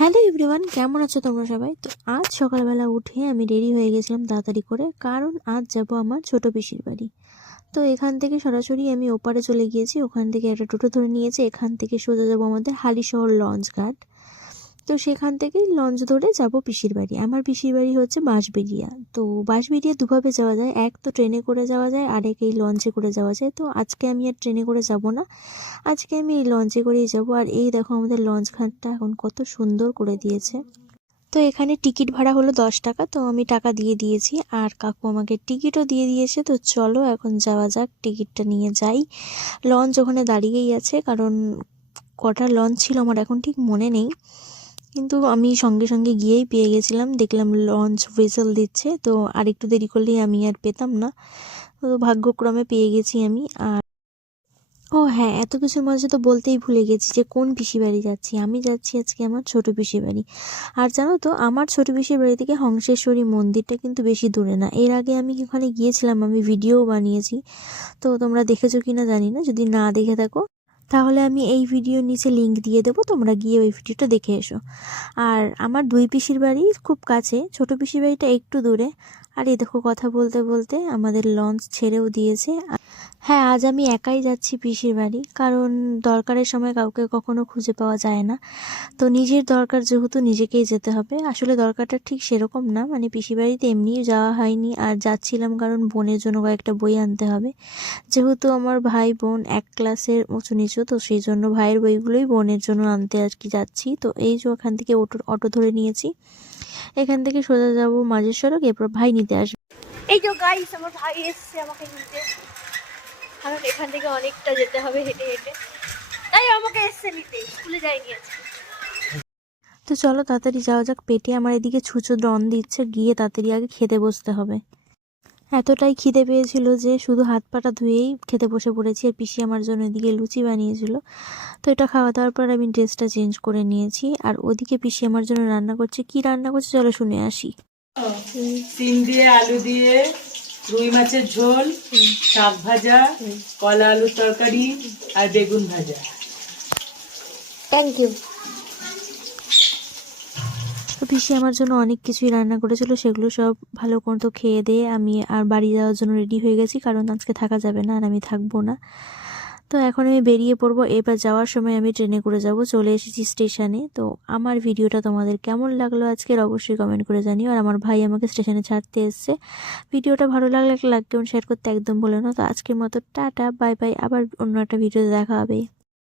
Hello everyone, কেমন আছো তোমরা সবাই? তো আজ সকালবেলা উঠে আমি রেডি হয়ে গেছিলাম তাড়াতাড়ি করে, কারণ আজ যাব আমার ছোট পিসির বাড়ি। তো এখান থেকে সরাসরি আমি ওপারে চলে গিয়েছি, ওখান থেকে একটা টোটো ধরে নিয়েছি, এখান থেকে সোজা যাবো আমাদের হালিশহর লঞ্চ ঘাট। তো সেখান থেকেই লঞ্চ ধরে যাব পিসির বাড়ি। আমার পিসির বাড়ি হচ্ছে বাঁশবেড়িয়া। তো বাঁশবেড়িয়া দুভাবে যাওয়া যায়, এক তো ট্রেনে করে যাওয়া যায়, আরেক এই লঞ্চে করে যাওয়া যায়। তো আজকে আমি আর ট্রেনে করে যাব না, আজকে আমি এই লঞ্চে করেই যাব। আর এই দেখো আমাদের লঞ্চ ঘাটটা এখন কত সুন্দর করে দিয়েছে। তো এখানে টিকিট ভাড়া হলো 10 টাকা, তো আমি টাকা দিয়ে দিয়েছি আর কাকু আমাকে টিকিটও দিয়ে দিয়েছে। তো চলো এখন যাওয়া যাক, টিকিটটা নিয়ে যাই। লঞ্চ ওখানে দাঁড়িয়েই আছে, কারণ কটা লঞ্চ ছিল আমার এখন ঠিক মনে নেই, কিন্তু আমি সঙ্গে সঙ্গে গিয়েই পেয়ে গেছিলাম। দেখলাম লঞ্চ হুইসেল দিচ্ছে, তো আর একটু দেরি করলেই আমি আর পেতাম না। তো ভাগ্যক্রমে পেয়ে গেছি আমি। আর ও হ্যাঁ, এত কিছুর মাঝে তো বলতেই ভুলে গেছি যে কোন পিসি বাড়ি যাচ্ছি। আমি যাচ্ছি আজকে আমার ছোট পিসি বাড়ি। আর জানো তো, আমার ছোট পিসির বাড়ি থেকে হংসেশ্বরী মন্দিরটা কিন্তু বেশি দূরে না। এর আগে আমি ওখানে গিয়েছিলাম, আমি ভিডিওও বানিয়েছি। তো তোমরা দেখেছো কিনা জানি না, যদি না দেখে থাকো তাহলে আমি এই ভিডিওর নিচে লিংক দিয়ে দেবো, তোমরা গিয়ে ওই ভিডিওটা দেখে এসো। আর আমার দুই পিসির বাড়ি খুব কাছে, ছোট পিসির বাড়িটা একটু দূরে। আর এই দেখো কথা বলতে বলতে আমাদের লঞ্চ ছেড়েও দিয়েছে। হ্যাঁ, আজ আমি একাই যাচ্ছি পিসির বাড়ি, কারণ দরকারের সময় কাউকে কখনো খুঁজে পাওয়া যায় না। তো নিজের দরকার যেহেতু নিজেকেই যেতে হবে। আসলে দরকারটা ঠিক সেরকম না, মানে পিসির বাড়িতে এমনিই যাওয়া হয়নি, আর যাচ্ছিলাম কারণ বোনের জন্য কয়েকটা বই আনতে হবে। যেহেতু আমার ভাই বোন এক ক্লাসের উঁচু নিচু, তো সেই জন্য ভাইয়ের বইগুলোই বোনের জন্য আনতে আর কি যাচ্ছি। তো এই যে ওখান থেকে অটো ধরে নিয়েছি, এখান থেকে সোজা যাব মাঝের সড়ক, এরপর ভাই নিতে আসবে। এই যে গাইস, আমার ভাই এসছে আমাকে নিতে, কারণ এখান থেকে অনেকটা যেতে হবে হেঁটে হেঁটে, তাই আমাকে এসছে নিতে, স্কুলে যায়নি আজকে। তো চলো তাড়াতাড়ি যাওয়া যাক, পেটে আমার এদিকে ছুঁচো ডন দিচ্ছে, গিয়ে তাড়াতাড়ি আগে খেতে বসতে হবে। এতটাই খিদে পেয়েছিল যে শুধু হাত পাটা ধুয়েই খেতে বসে পড়েছি। আর পিসি আমার জন্য এদিকে লুচি বানিয়েছিল। তো এটা খাওয়া দাওয়ার পর আমি ড্রেসটা চেঞ্জ করে নিয়েছি, আর ওদিকে পিসি আমার জন্য রান্না করছে। কি রান্না করছে চলো শুনে আসি। সিম দিয়ে আলু দিয়ে রুই মাছের ঝোল, শাক ভাজা, কলা আলুর তরকারি আর বেগুন ভাজা। Thank you. তো পিসি আমার জন্য অনেক কিছুই রান্না করেছিল, সেগুলো সব ভালো মতো খেয়ে দিয়ে আমি আর বাড়ি যাওয়ার জন্য রেডি হয়ে গেছি, কারণ আজকে থাকা যাবে না আর আমি থাকবো না। তো এখন আমি বেরিয়ে পড়বো। এবার যাওয়ার সময় আমি ট্রেনে করে যাব। চলে এসেছি স্টেশনে। তো আমার ভিডিওটা তোমাদের কেমন লাগলো আজকের অবশ্যই কমেন্ট করে জানিও। আর আমার ভাই আমাকে স্টেশনে ছাড়তে এসছে। ভিডিওটা ভালো লাগলে একটা লাইক কমেন্ট শেয়ার করতে একদম ভুলো না। তো আজকের মতো টাটা, বাই বাই, আবার অন্য একটা ভিডিওতে দেখা হবে।